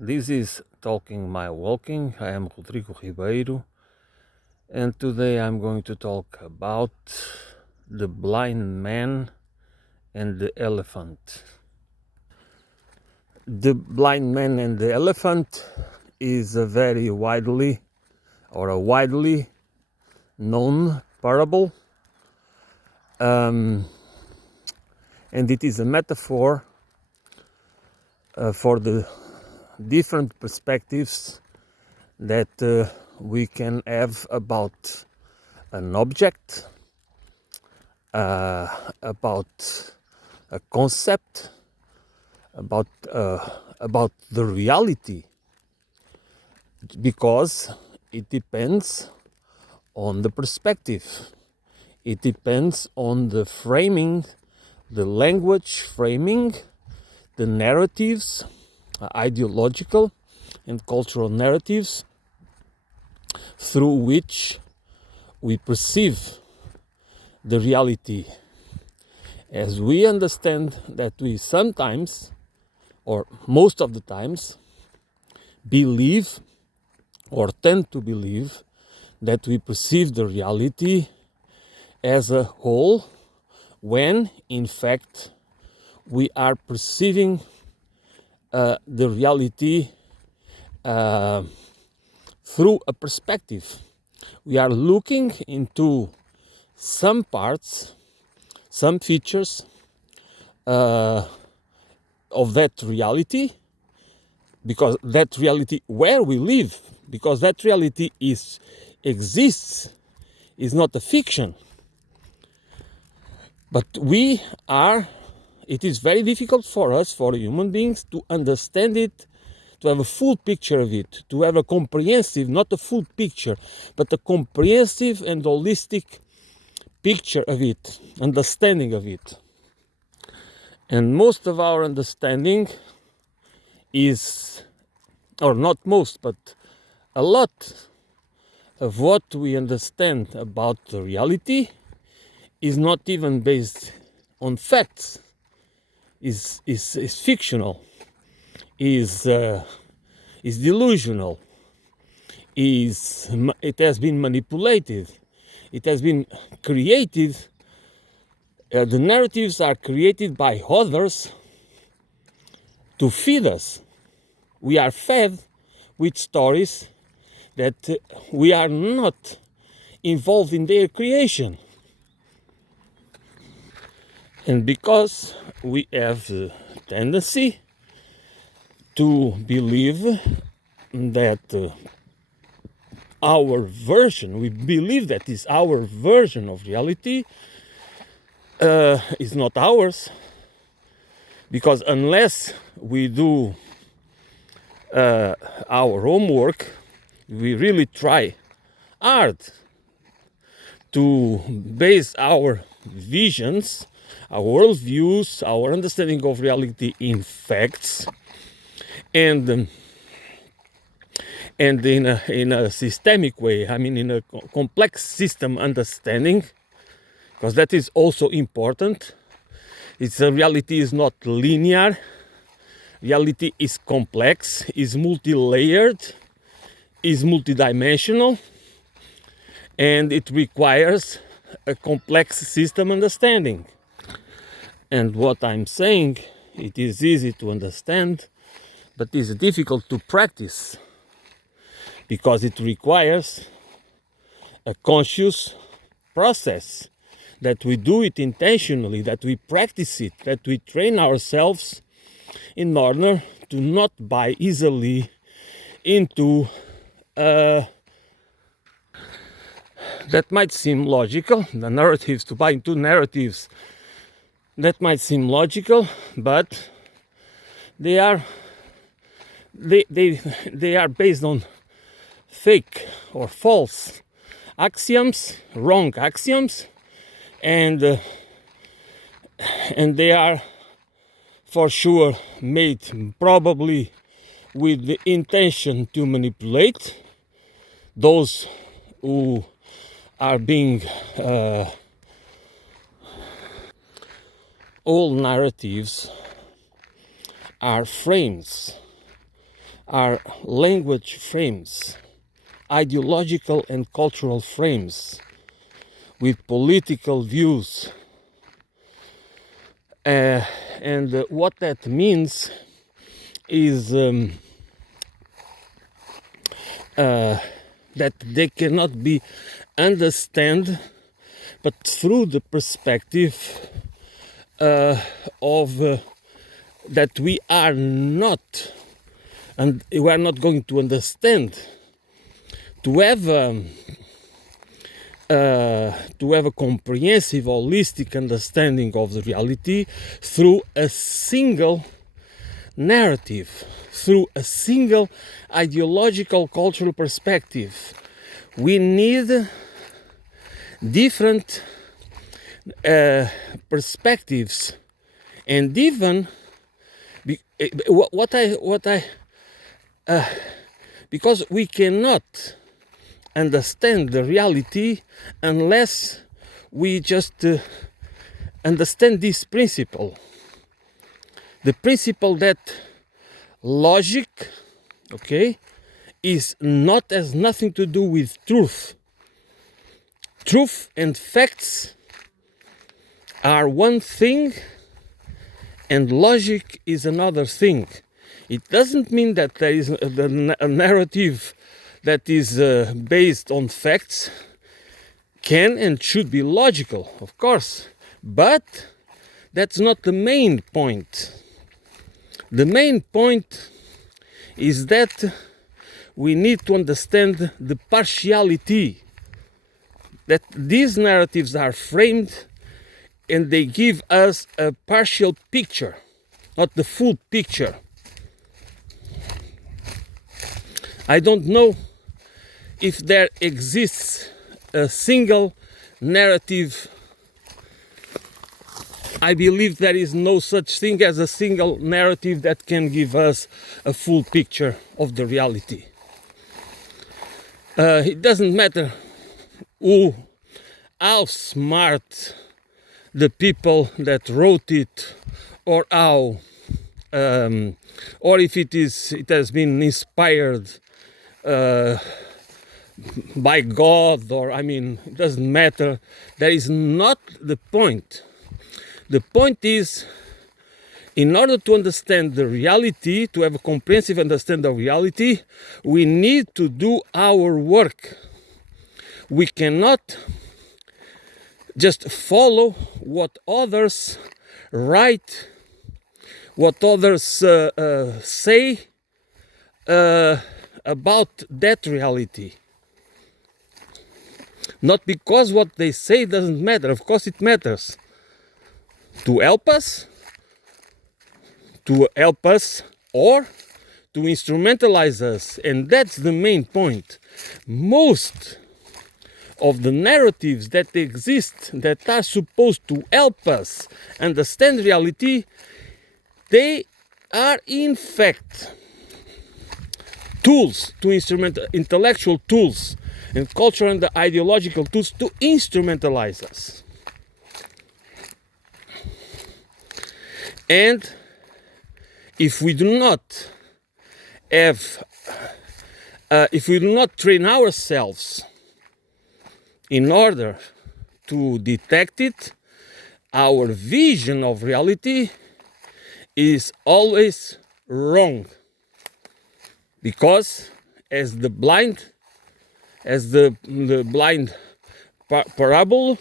This is Talking My Walking. I am Rodrigo Ribeiro, and today I'm going to talk about the blind man and the elephant. The blind man and the elephant is a widely known parable, and it is a metaphor for the different perspectives that we can have about an object, about a concept, about the reality, because it depends on the perspective. It depends on the framing, the language framing, the narratives, ideological and cultural narratives through which we perceive the reality. As we understand that we sometimes, or most of the times, believe or tend to believe that we perceive the reality as a whole, when in fact we are perceiving the reality through a perspective. We are looking into some parts, some features of that reality, because that reality where we live, because that reality exists, is not a fiction. But it is very difficult for us, for human beings, to understand it, to have a full picture of it, to have a comprehensive, not a full picture, but a comprehensive and holistic picture of it, understanding of it. And most of our understanding is, or not most, but a lot of what we understand about the reality is not even based on facts, is fictional, is delusional, it has been manipulated, it has been created. The narratives are created by others to feed us. We are fed with stories that we are not involved in their creation. And because we have the tendency to believe that we believe that is our version of reality, is not ours, because unless we do our homework, we really try hard to base our visions, our worldviews, our understanding of reality in facts, and in a systemic way. I mean, in a complex system understanding, because that is also important. Reality is not linear. Reality is complex, is multi-layered, is multidimensional, and it requires a complex system understanding. And what I'm saying, it is easy to understand, but is difficult to practice, because it requires a conscious process, that we do it intentionally, that we practice it, that we train ourselves in order to not buy easily into that might seem logical, the narratives, to buy into narratives that might seem logical, but they are based on fake or false axioms, wrong axioms, and they are for sure made probably with the intention to manipulate those who are being all narratives are frames, are language frames, ideological and cultural frames with political views. And what that means is that they cannot be understood but through the perspective of that we are not, and we are not going to understand, to have a comprehensive, holistic understanding of the reality through a single narrative, through a single ideological, cultural perspective. We need different perspectives, and even because we cannot understand the reality unless we just understand this principle. The principle that logic, okay, has nothing to do with truth. Truth and facts are one thing, and logic is another thing. It doesn't mean that there is a narrative that is based on facts can and should be logical, of course, but that's not the main point. The main point is that we need to understand the partiality, that these narratives are framed and they give us a partial picture, not the full picture. I don't know if there exists a single narrative. I believe there is no such thing as a single narrative that can give us a full picture of the reality. It doesn't matter how smart the people that wrote it, or how, or if it has been inspired by God, or it doesn't matter. That is not the point. The point is, in order to understand the reality, to have a comprehensive understanding of reality, we need to do our work. We cannot just follow what others write, what others say about that reality. Not because what they say doesn't matter. Of course it matters. To help us, or to instrumentalize us. And that's the main point. Most of the narratives that exist, that are supposed to help us understand reality, they are in fact tools to intellectual tools and cultural and ideological tools to instrumentalize us. And if we do not train ourselves in order to detect it, our vision of reality is always wrong. Because as the blind parable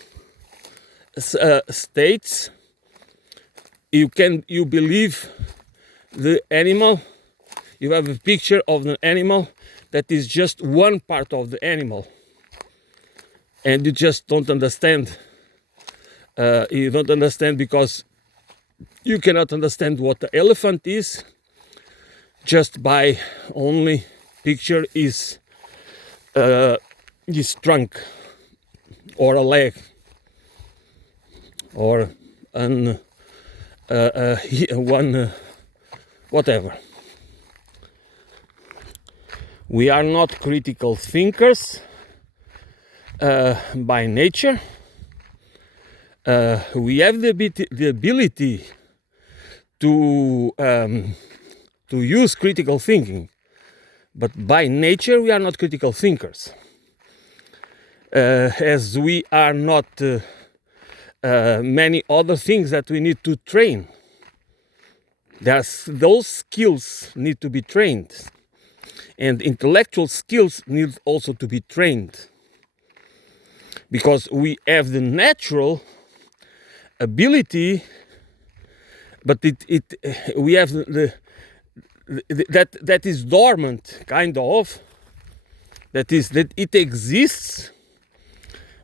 states, you believe the animal, you have a picture of the animal that is just one part of the animal, and you just don't understand. You don't understand because you cannot understand what the elephant is just by only picture his trunk or a leg or one whatever. We are not critical thinkers by nature. We have the ability to use critical thinking, But by nature, we are not critical thinkers, as we are not many other things that we need to train. Those skills need to be trained, and intellectual skills need also to be trained, because we have the natural ability, but we have that is dormant, kind of. That it exists,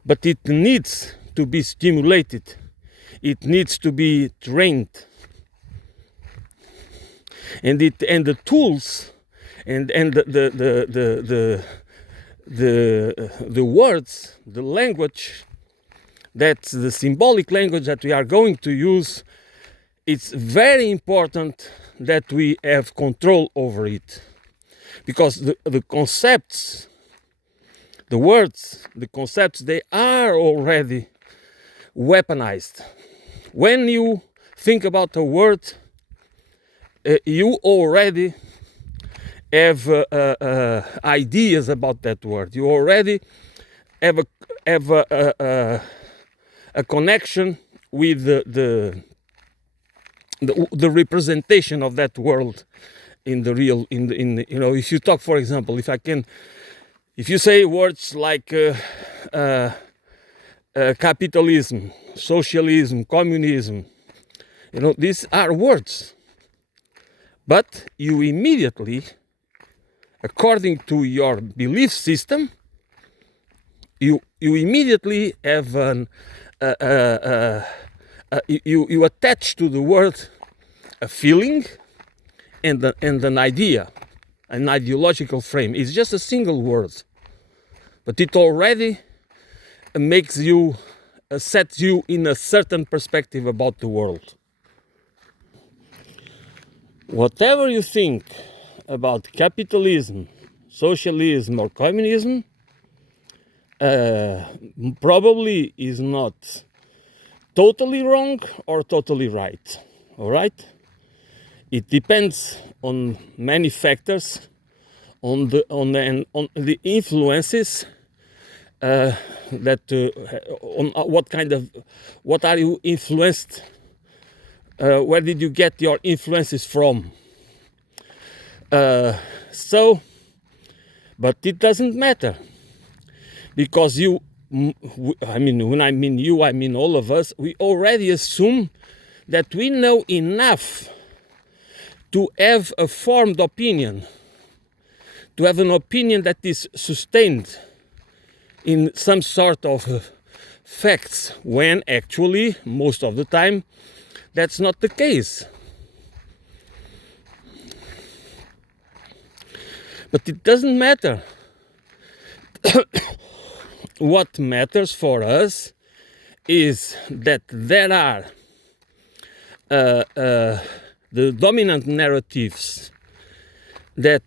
but it needs to be stimulated. It needs to be trained, and the tools and the words, the language, that's the symbolic language that we are going to use. It's very important that we have control over it, because the concepts, the words, the concepts, they are already weaponized. When you think about a word, you already have ideas about that word. You already have a connection with the representation of that world in the real, if you talk, for example, if you say words like capitalism, socialism, communism, these are words, but you immediately, according to your belief system, you immediately have you attach to the word a feeling and an idea, an ideological frame. It's just a single word, but it already makes you, sets you in a certain perspective about the world. Whatever you think about capitalism, socialism, or communism, probably is not totally wrong or totally right. All right? It depends on many factors, on the influences on what are you influenced, where did you get your influences from? But it doesn't matter, because when I mean you, I mean all of us, we already assume that we know enough to have a formed opinion, to have an opinion that is sustained in some sort of facts, when actually, most of the time, that's not the case. But it doesn't matter. What matters for us is that there are the dominant narratives that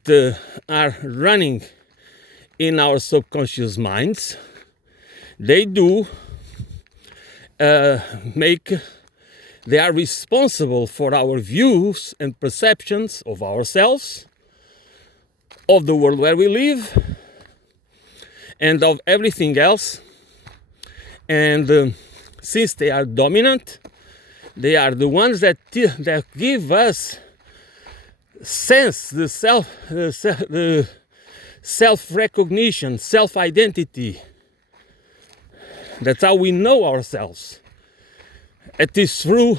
are running in our subconscious minds. They are responsible for our views and perceptions of ourselves, of the world where we live, and of everything else. And since they are dominant, they are the ones that give us the self-recognition, self-identity. That's how we know ourselves. It is through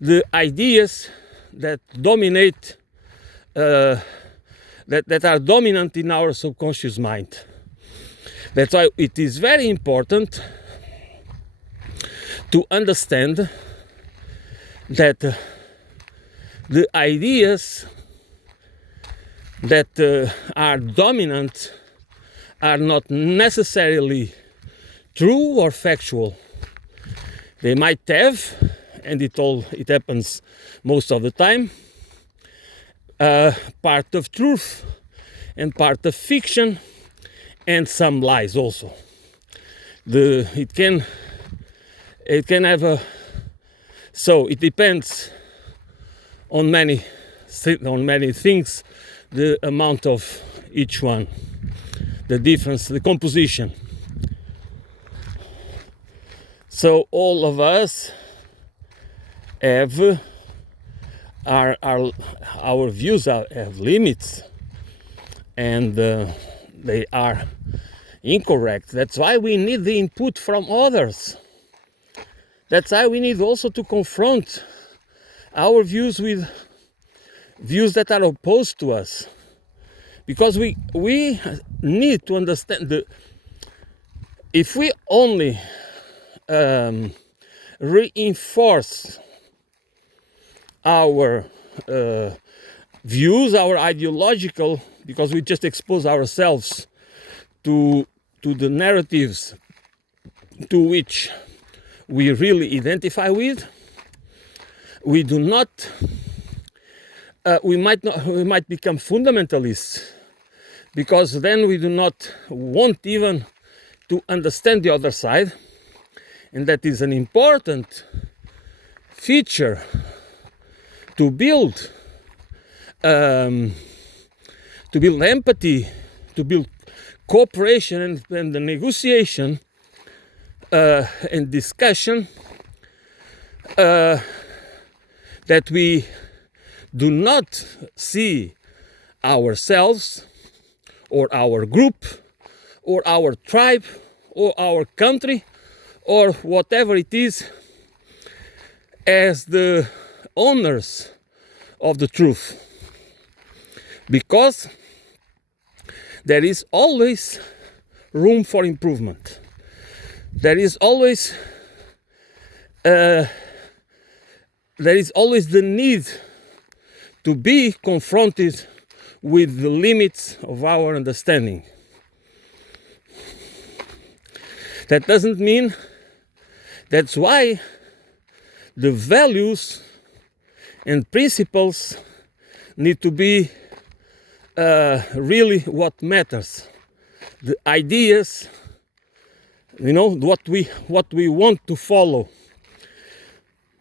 the ideas that dominate, that are dominant in our subconscious mind. That's why it is very important to understand that the ideas that are dominant are not necessarily true or factual. They might have, and it happens most of the time, part of truth and part of fiction, and some lies also. It can have so it depends on many things, the amount of each one, the difference, the composition. So all of us have our views have limits, and they are incorrect. That's why we need the input from others. That's why we need also to confront our views with views that are opposed to us, because we need to understand if we only reinforce our views, our ideological, because we just expose ourselves to the narratives to which we really identify with, we do not we might become fundamentalists, because then we do not want even to understand the other side, and that is an important feature to build empathy, to build cooperation and the negotiation and discussion, that we do not see ourselves or our group or our tribe or our country or whatever it is as the owners of the truth, because there is always room for improvement. There is always the need to be confronted with the limits of our understanding. That doesn't mean, that's why the values and principles need to be really what matters. The ideas, what we want to follow.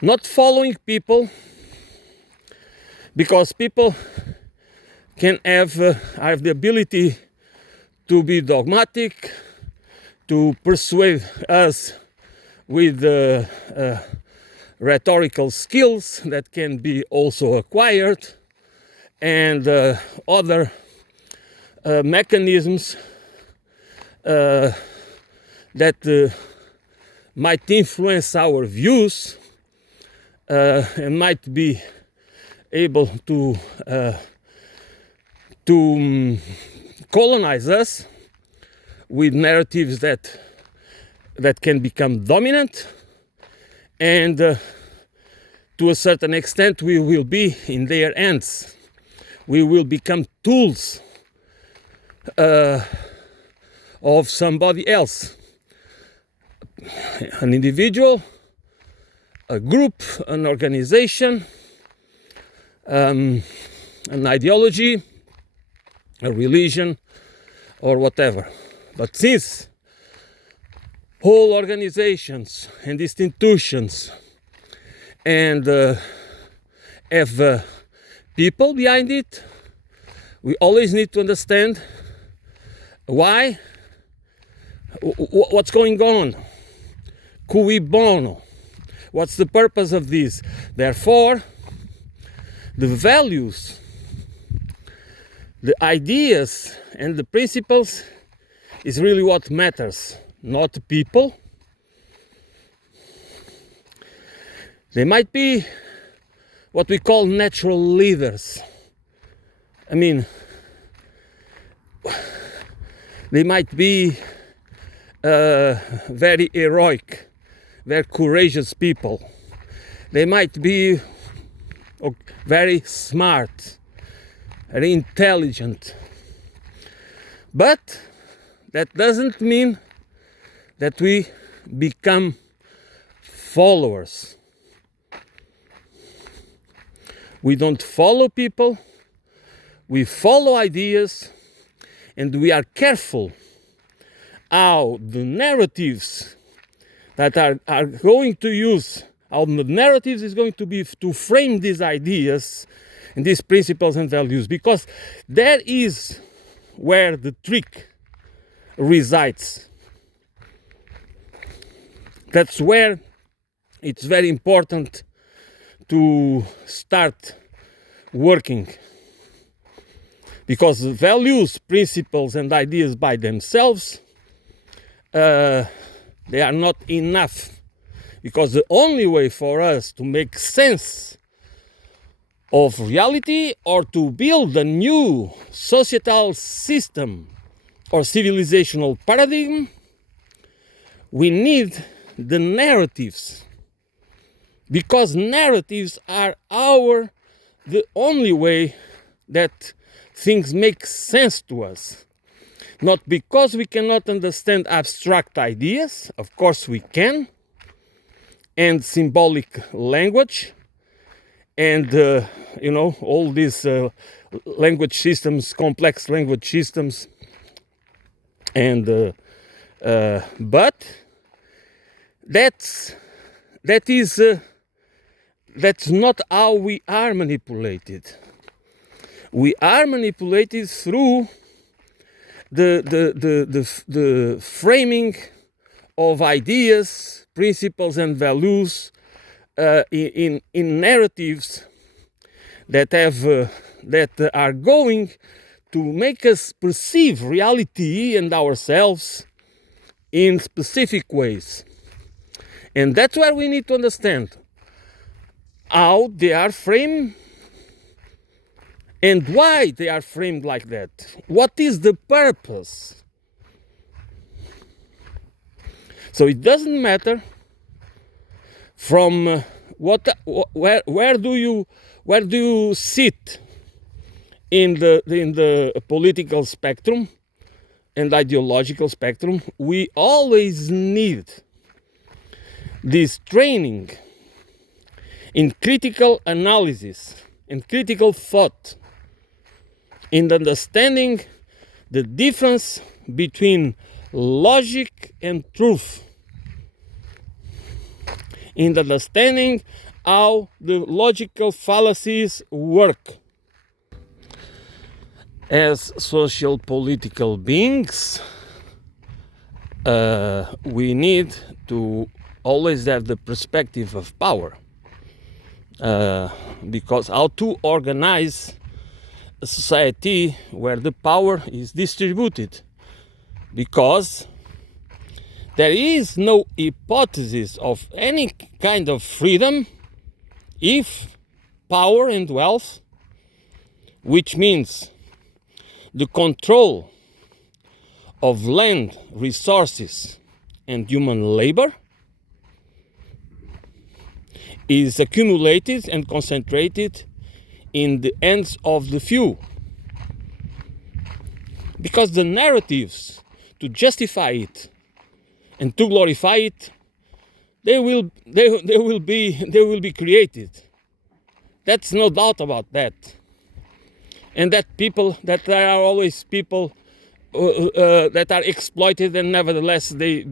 Not following people, because people can have the ability to be dogmatic, to persuade us with rhetorical skills that can be also acquired, and other mechanisms that might influence our views and might be able to colonize us with narratives that can become dominant, and to a certain extent we will be in their hands. We will become tools of somebody else, an individual, a group, an organization, an ideology, a religion, or whatever. But since whole organizations and institutions and have people behind it, we always need to understand why, what's going on, cui bono, what's the purpose of this. Therefore, the values, the ideas and the principles is really what matters, not people. They might be what we call natural leaders. I mean, they might be very heroic, very courageous people. They might be very smart, very intelligent. But that doesn't mean that we become followers. We don't follow people, we follow ideas, and we are careful how the narratives that are going to use, how the narratives is going to be to frame these ideas and these principles and values, because that is where the trick resides. That's where it's very important to start working, because values, principles, and ideas by themselves, they are not enough, because the only way for us to make sense of reality or to build a new societal system or civilizational paradigm, we need the narratives, because narratives are the only way that things make sense to us. Not because we cannot understand abstract ideas, of course we can, and symbolic language, and all these language systems, complex language systems, and but that's not how we are manipulated. We are manipulated through the framing of ideas, principles, and values in narratives that are going to make us perceive reality and ourselves in specific ways. And that's where we need to understand how they are framed and why they are framed like that. What is the purpose? So it doesn't matter from where do you sit in the political spectrum and ideological spectrum. We always need this training in critical analysis and critical thought, in understanding the difference between logic and truth, in understanding how the logical fallacies work. As social political beings, we need to always have the perspective of power, because how to organize a society where the power is distributed, because there is no hypothesis of any kind of freedom if power and wealth, which means the control of land, resources, and human labor, is accumulated and concentrated in the hands of the few. Because the narratives to justify it and to glorify it, they will be created. That's no doubt about that. And that there are always people that are exploited, and nevertheless they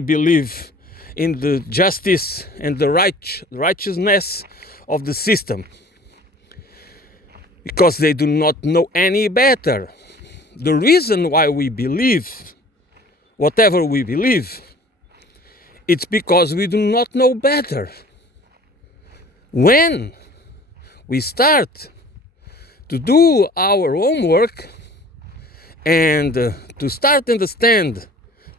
believe in the justice and the righteousness of the system, because they do not know any better. The reason why we believe whatever we believe, it's because we do not know better. When we start to do our homework and to start to understand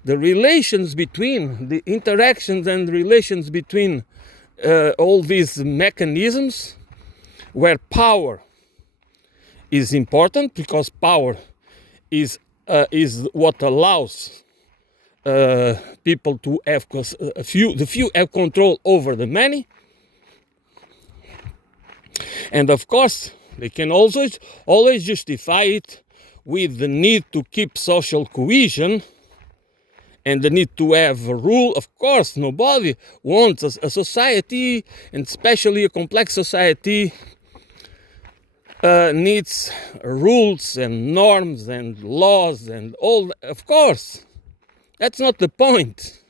the relations between the interactions and relations between all these mechanisms, where power is important, because power is what allows people to have the few have control over the many, and of course they can also always justify it with the need to keep social cohesion and the need to have a rule. Of course, nobody wants a society, and especially a complex society, needs rules and norms and laws and all. Of course, that's not the point.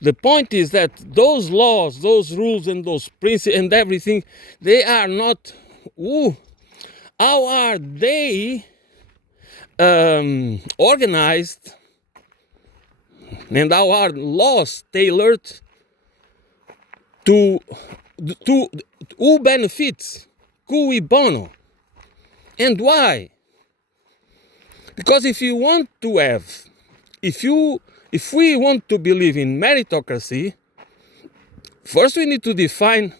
The point is that those laws, those rules, and those principles and everything, they are not how are they organized, and how are laws tailored to who benefits, cui bono, and why? Because if we want to believe in meritocracy, first we need to define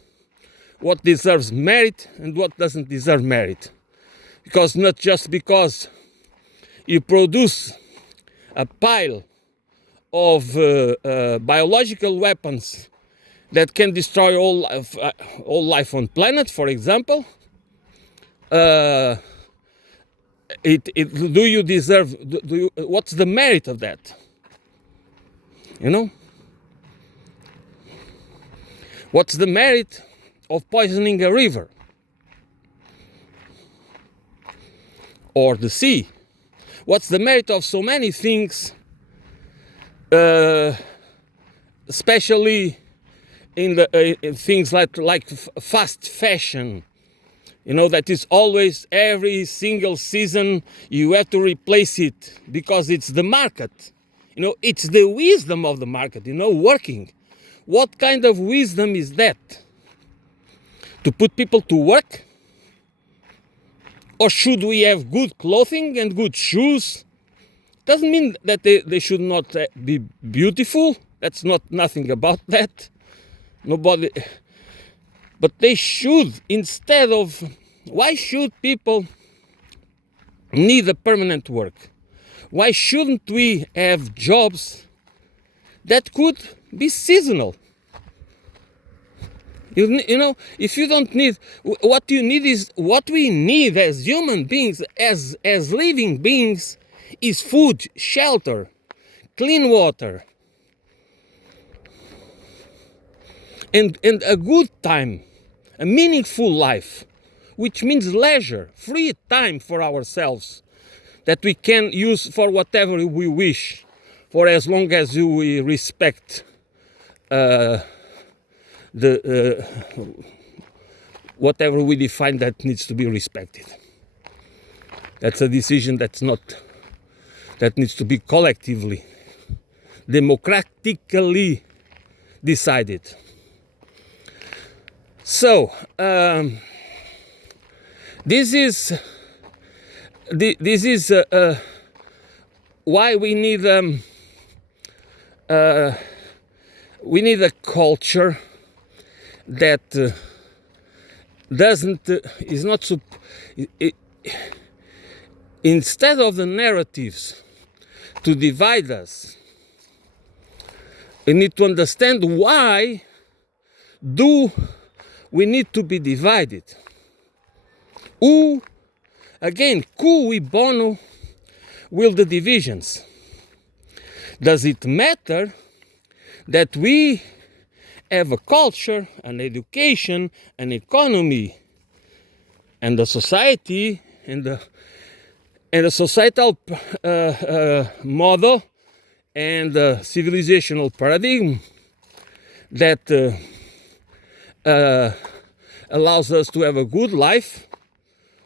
what deserves merit and what doesn't deserve merit. Because not just because you produce a pile of biological weapons that can destroy all life on planet, for example, do you deserve? What's the merit of that? You know, what's the merit of poisoning a river or the sea? What's the merit of so many things, especially in things like fast fashion? You know, that is always, every single season you have to replace it because it's the market. You know, it's the wisdom of the market, working. What kind of wisdom is that? To put people to work? Or should we have good clothing and good shoes? Doesn't mean that they should not be beautiful. That's nothing about that. Nobody. But they should, instead of, why should people need a permanent work? Why shouldn't we have jobs that could be seasonal? You know, if you don't need, what you need is, what we need as human beings, as living beings, is food, shelter, clean water, and a good time, a meaningful life, which means leisure, free time for ourselves, that we can use for whatever we wish, for as long as we respect whatever we define that needs to be respected. That's a decision that needs to be collectively, democratically decided. So this is why we need a culture that is not instead of the narratives to divide us. We need to understand why do we need to be divided. Who, again, cui bono, will the divisions? Does it matter that we have a culture, an education, an economy, and a society, and a societal model, and a civilizational paradigm that allows us to have a good life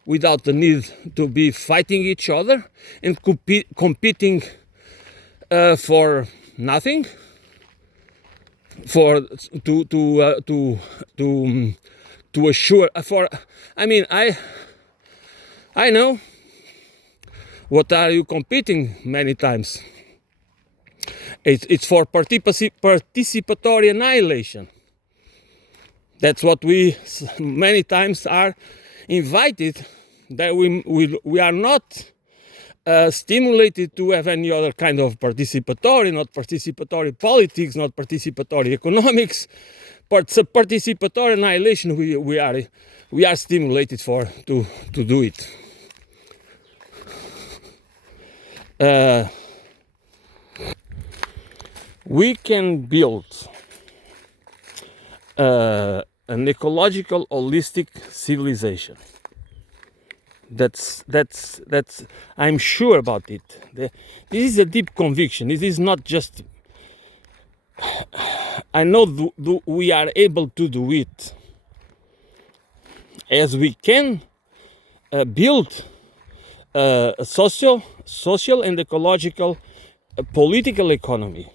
without the need to be fighting each other and competing for nothing, to assure for. I mean, I know what are you competing many times. It's for participatory annihilation. That's what we many times are invited, that we are not stimulated to have any other kind of participatory, not participatory politics, not participatory economics, but participatory annihilation. We are stimulated to do it. We can build an ecological, holistic civilization. That's I'm sure about it. This is a deep conviction. It is not just. I know we are able to do it as we can build a social and ecological political economy,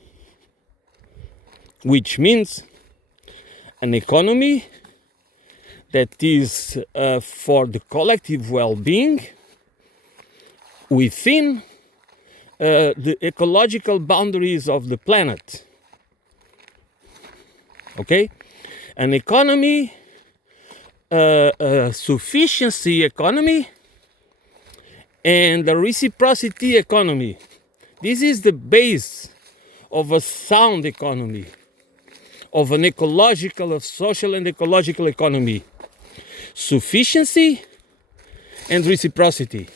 which means an economy that is for the collective well-being within the ecological boundaries of the planet. Okay? An economy, a sufficiency economy, and a reciprocity economy. This is the base of a sound economy, of an ecological, of social and ecological economy. Sufficiency and reciprocity.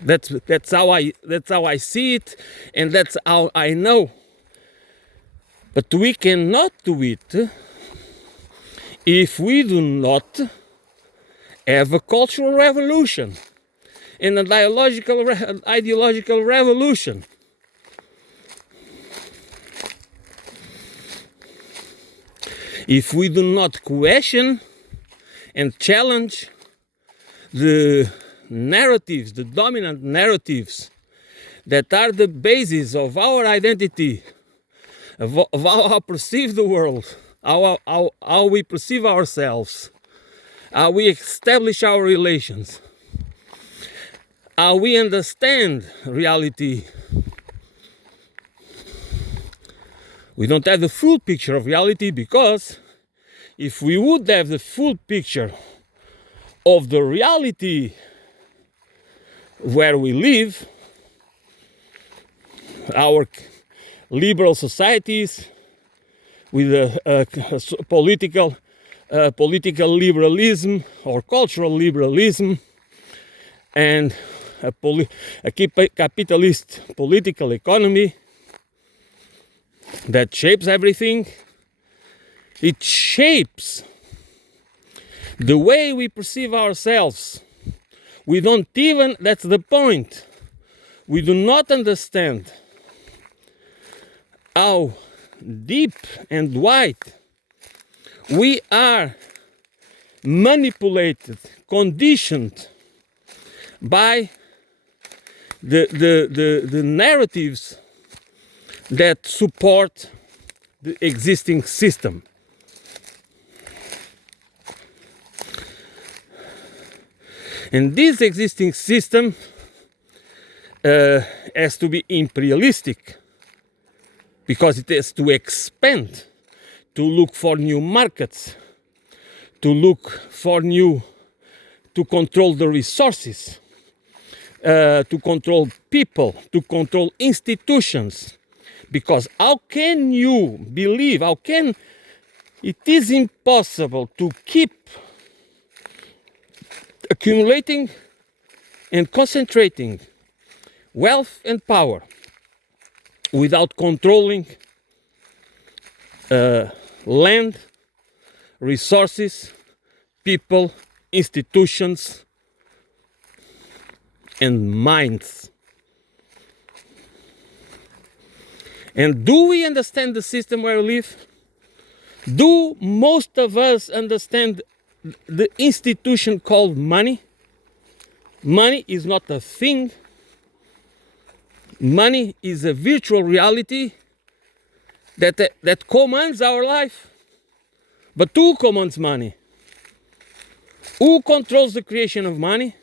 That's how I see it, and that's how I know. But we cannot do it if we do not have a cultural revolution and an ideological revolution. If we do not question and challenge the narratives, the dominant narratives that are the basis of our identity, of how I perceive the world, how we perceive ourselves, how we establish our relations, how we understand reality. We don't have the full picture of reality, because if we would have the full picture of the reality where we live, our liberal societies with a political liberalism or cultural liberalism, and a capitalist political economy that shapes everything. It shapes the way we perceive ourselves. We don't even, that's the point, we do not understand how deep and wide we are manipulated, conditioned by the narratives that support the existing system. And this existing system has to be imperialistic, because it has to expand, to look for new markets, to control the resources, to control people, to control institutions. Because how can you believe, it is impossible to keep accumulating and concentrating wealth and power without controlling land, resources, people, institutions, and minds. And do we understand the system where we live? Do most of us understand the institution called money? Money is not a thing. Money is a virtual reality that commands our life. But who commands money? Who controls the creation of money?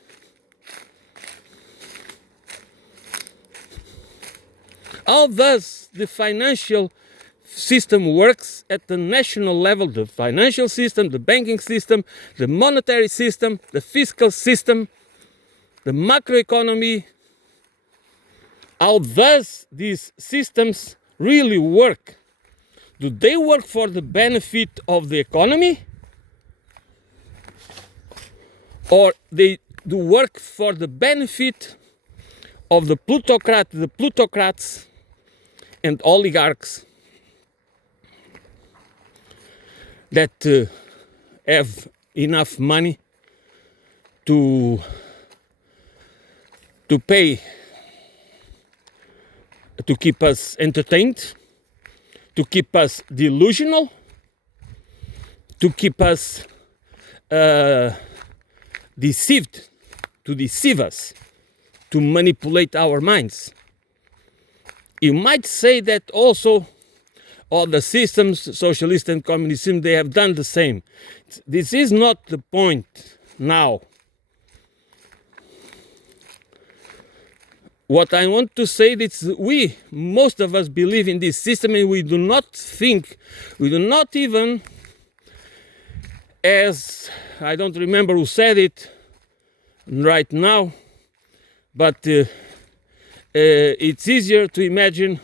How does the financial system works at the national level? The financial system, the banking system, the monetary system, the fiscal system, the macroeconomy. How does these systems really work? Do they work for the benefit of the economy? Or they do work for the benefit of the plutocrats and oligarchs that have enough money to pay, to keep us entertained, to keep us delusional, to keep us deceived, to deceive us, to manipulate our minds. You might say that also all the systems, socialist and communism, they have done the same. This is not the point now. What I want to say is most of us believe in this system, and we do not even, as I don't remember who said it right now, but it's easier to imagine,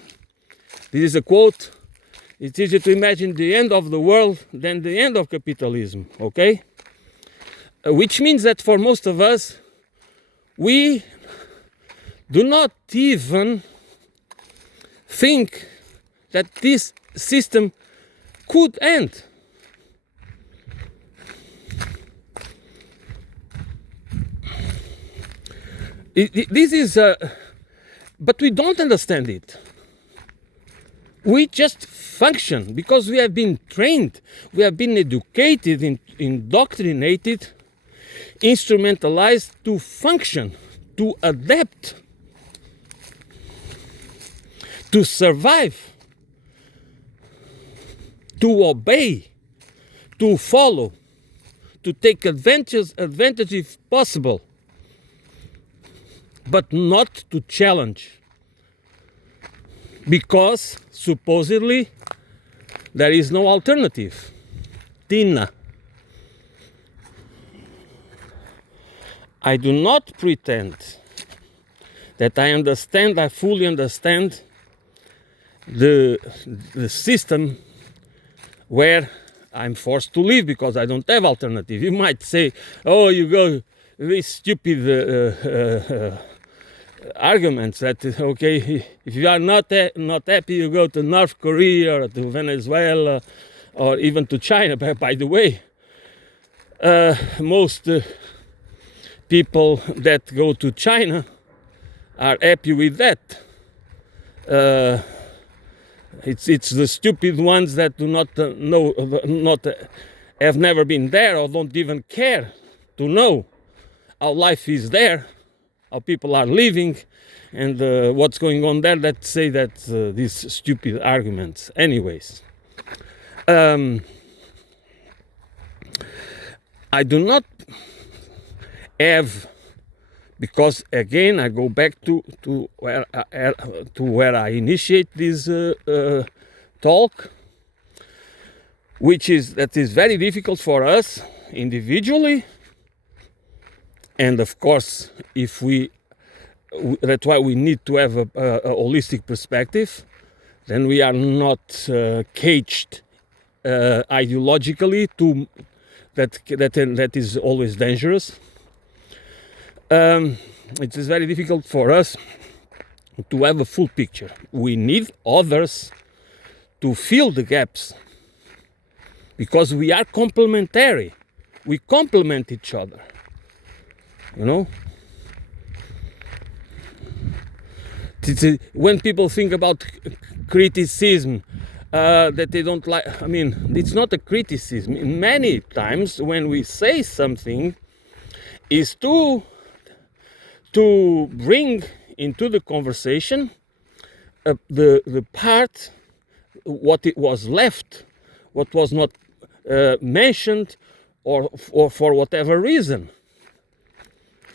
this is a quote, it's easier to imagine the end of the world than the end of capitalism, okay? Which means that for most of us, we do not even think that this system could end. This is, but we don't understand it. We just function because we have been trained, we have been educated, indoctrinated, instrumentalized to function, to adapt, to survive, to obey, to follow, to take advantage if possible, but not to challenge. Because supposedly there is no alternative. Tina. I do not pretend that I fully understand the system where I'm forced to live because I don't have alternative. You might say, oh, you go these stupid arguments that, okay, if you are not happy, you go to North Korea or to Venezuela or even to China. By the way, most people that go to China are happy with that. It's the stupid ones that do not have never been there or don't even care to know how life is there, how people are living, and what's going on there, that say that these stupid arguments. Anyways, I do not have, because again I go back to where I initiate this talk, which is that is very difficult for us individually. And of course, that's why we need to have a holistic perspective. Then we are not caged ideologically. That is always dangerous. It is very difficult for us to have a full picture. We need others to fill the gaps because we are complementary. We complement each other. You know, when people think about criticism, that they don't like, I mean, it's not a criticism. Many times when we say something is to bring into the conversation the part, what it was left, what was not mentioned, or for whatever reason.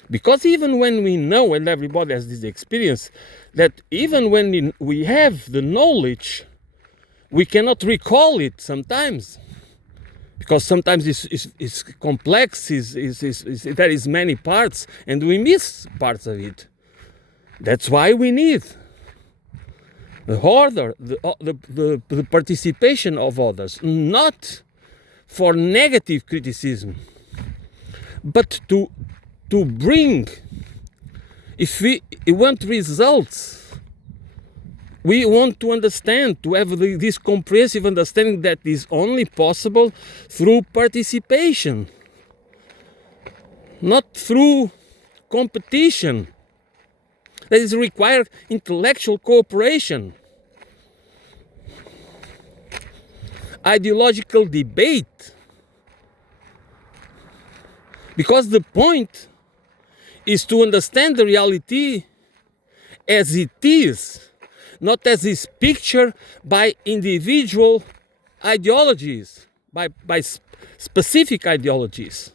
Because even when we know, and everybody has this experience, that even when we have the knowledge, we cannot recall it sometimes. Because sometimes it's complex, there is many parts, and we miss parts of it. That's why we need the order, the participation of others, not for negative criticism, but to bring, if we want results, we want to understand, to have this comprehensive understanding that is only possible through participation, not through competition. That is required intellectual cooperation, ideological debate. Because the point is to understand the reality as it is, not as is pictured by individual ideologies, by specific ideologies.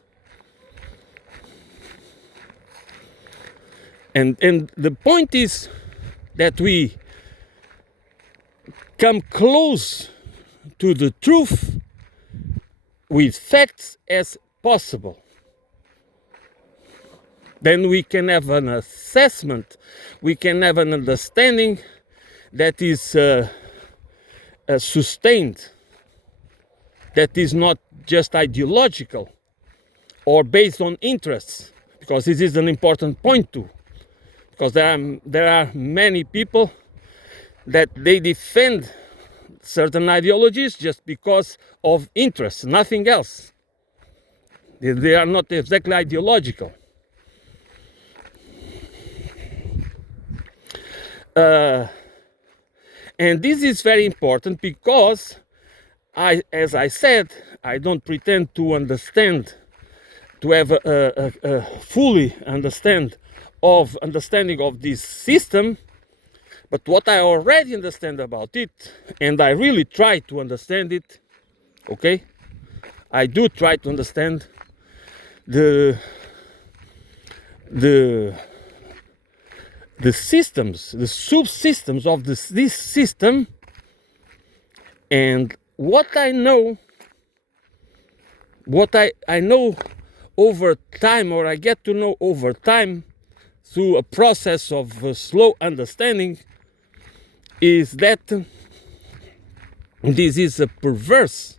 And the point is that we come close to the truth with facts as possible. Then we can have an assessment, we can have an understanding that is sustained, that is not just ideological or based on interests, because this is an important point too. Because there are many people that they defend certain ideologies just because of interest, nothing else. They are not exactly ideological. And this is very important because, as I said, I don't pretend to understand, to have a fully understanding of this system, but what I already understand about it, and I really try to understand it, okay? I do try to understand the systems, the subsystems of this system, and what I know over time, or I get to know over time through a process of slow understanding, is that this is a perverse,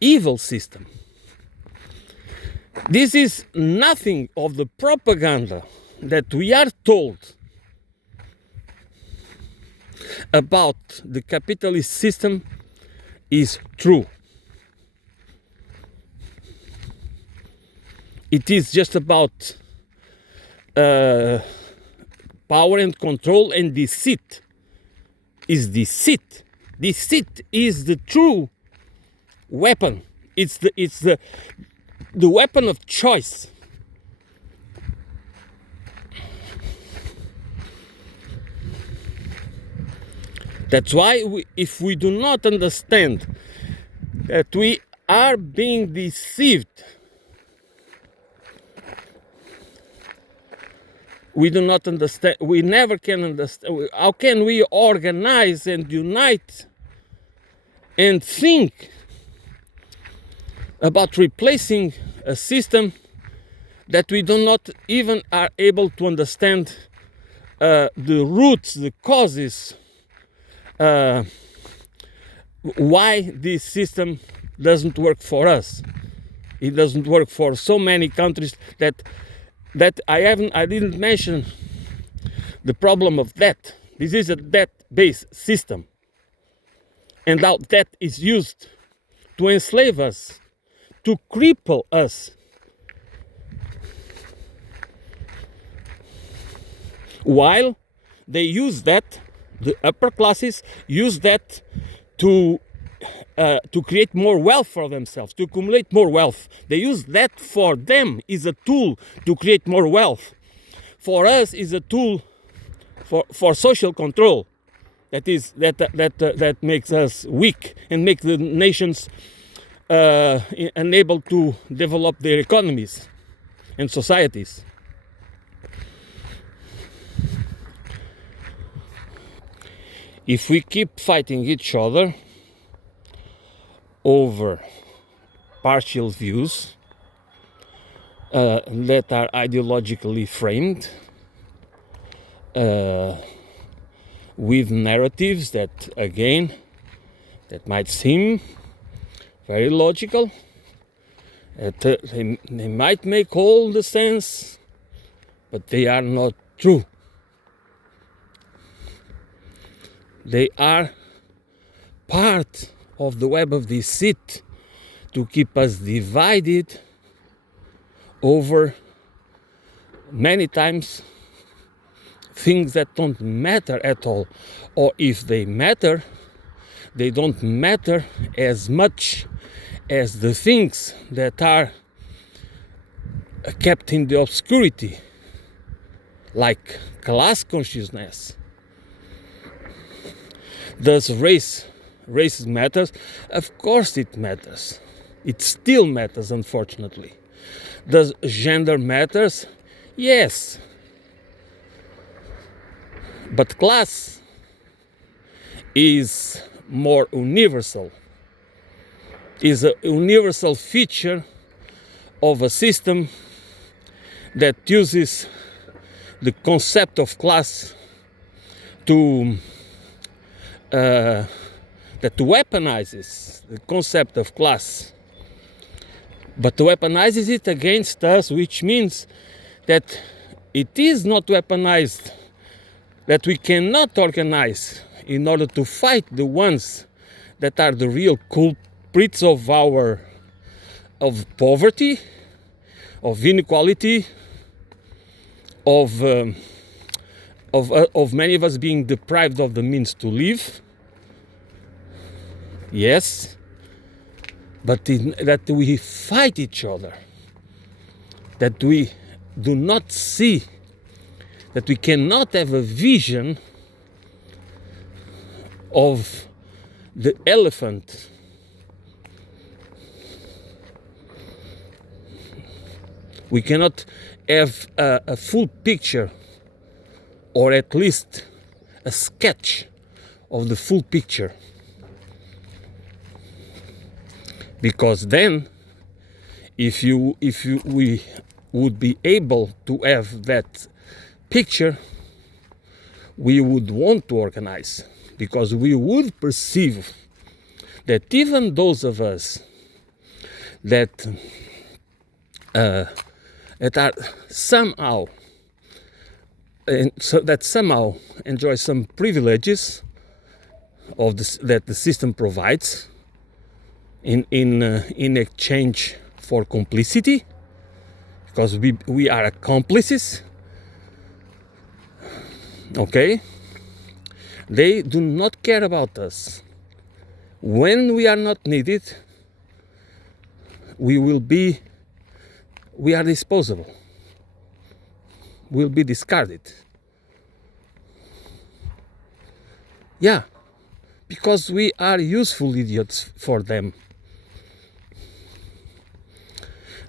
evil system. This is nothing of the propaganda that we are told about the capitalist system is true. It is just about power and control and deceit. Deceit is the true weapon. It's the weapon of choice. That's why if we do not understand that we are being deceived, we do not understand, we never can understand. How can we organize and unite and think about replacing a system that we do not even are able to understand the roots, the causes, why this system doesn't work for us? It doesn't work for so many countries that I didn't mention the problem of debt. This is a debt-based system, and now debt is used to enslave us, to cripple us. While they use that, the upper classes use that to create more wealth for themselves, to accumulate more wealth. They use that for them is a tool to create more wealth. For us is a tool for social control. That makes us weak and makes the nations unable to develop their economies and societies. If we keep fighting each other over partial views that are ideologically framed, with narratives that might seem very logical, they might make all the sense, but they are not true. They are part of the web of deceit to keep us divided over many times things that don't matter at all, or if they matter, they don't matter as much as the things that are kept in the obscurity, like class consciousness. Does race matters? Of course it matters. It still matters, unfortunately. Does gender matters? Yes. But class is more universal, is a universal feature of a system that uses the concept of class to that weaponizes the concept of class, but weaponizes it against us, which means that it is not weaponized, that we cannot organize in order to fight the ones that are the real culprits of poverty, of inequality, of many of us being deprived of the means to live. Yes, but that we fight each other, that we do not see, that we cannot have a vision of the elephant. We cannot have a full picture, or at least a sketch of the full picture. Because then, if we would be able to have that picture, we would want to organize, because we would perceive that even those of us that are somehow enjoy some privileges of this, that the system provides in exchange for complicity, because we are accomplices. Okay, they do not care about us. When we are not needed, we are disposable. We'll be discarded. Yeah, because we are useful idiots for them.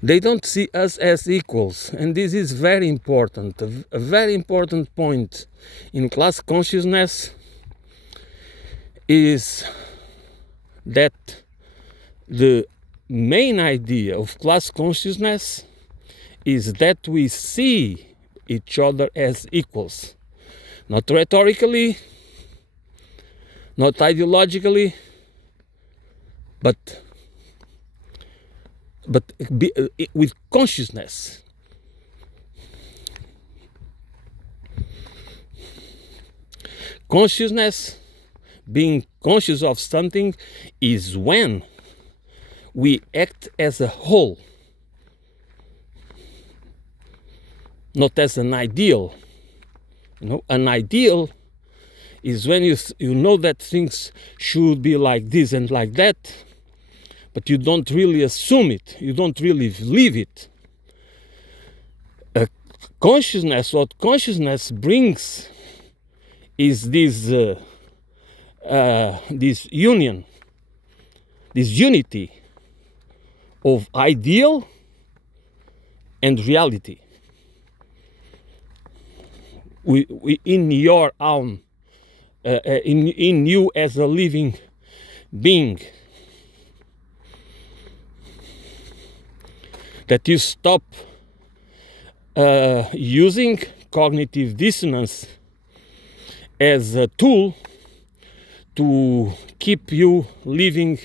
They don't see us as equals, and this is very important. A very important point in class consciousness is that the main idea of class consciousness is that we see each other as equals, not rhetorically, not ideologically, but with consciousness. Consciousness, being conscious of something, is when we act as a whole, not as an ideal. You know, an ideal is when you know that things should be like this and like that, but you don't really assume it, you don't really live it. Consciousness, what consciousness brings is this union, this unity of ideal and reality. We in your own, in you as a living being, that you stop using cognitive dissonance as a tool to keep you living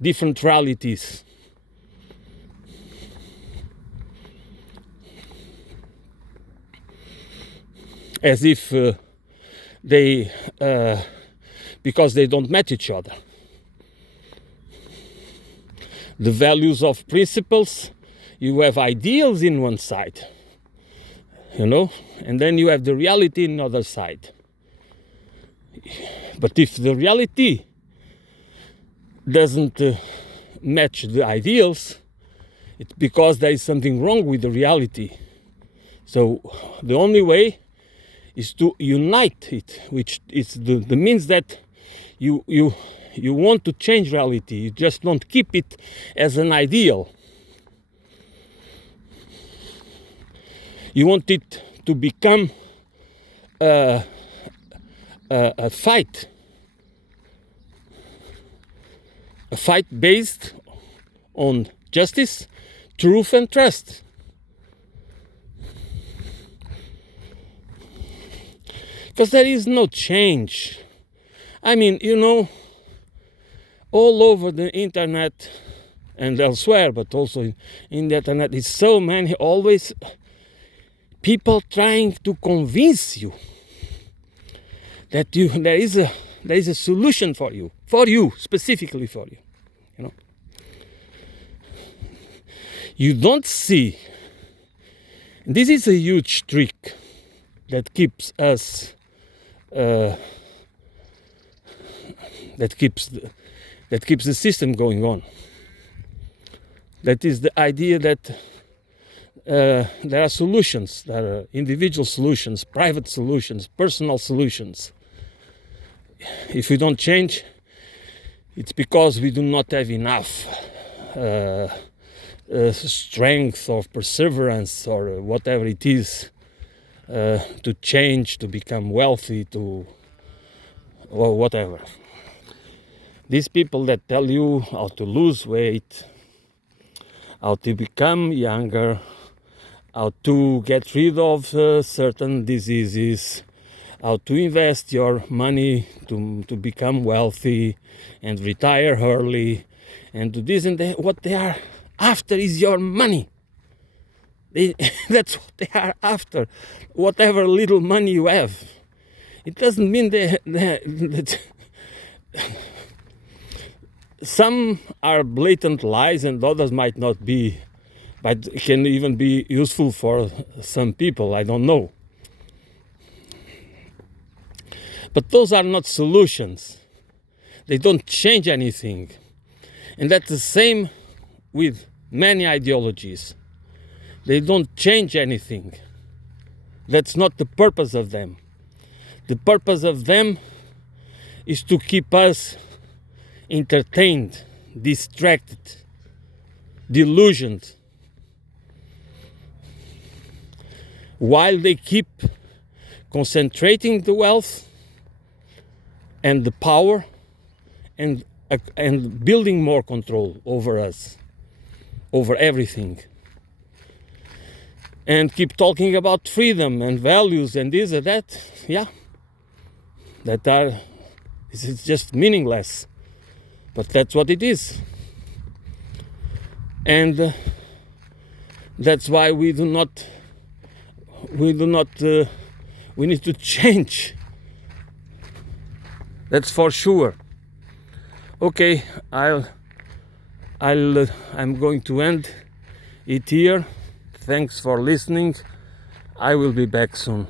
different realities. As if because they don't match each other. The values of principles, you have ideals in one side, you know, and then you have the reality in the other side. But if the reality doesn't match the ideals, It's because there is something wrong with the reality. So the only way is to unite it, which is the means that you want to change reality. You just don't keep it as an ideal. You want it to become a fight based on justice, truth, and trust. Because there is no change. I mean, all over the internet and elsewhere, but also in the internet, is so many, always people trying to convince you that there is a solution for you, specifically for you. You don't see. This is a huge trick that keeps us. That keeps the system going on. That is the idea that there are solutions. There are individual solutions, private solutions, personal solutions. If we don't change, it's because we do not have enough strength or perseverance or whatever it is to change, to become wealthy, or whatever. These people that tell you how to lose weight, how to become younger, how to get rid of certain diseases, how to invest your money to become wealthy and retire early, and do this and that, what they are after is your money. That's what they are after, whatever little money you have. It doesn't mean that some are blatant lies and others might not be, but can even be useful for some people, I don't know. But those are not solutions. They don't change anything. And that's the same with many ideologies. They don't change anything. That's not the purpose of them. The purpose of them is to keep us entertained, distracted, delusioned, while they keep concentrating the wealth and the power and building more control over us, over everything, and keep talking about freedom and values and this and that. Yeah, it's just meaningless, but that's what it is. And that's why we need to change. That's for sure. Okay, I'm going to end it here. Thanks for listening. I will be back soon.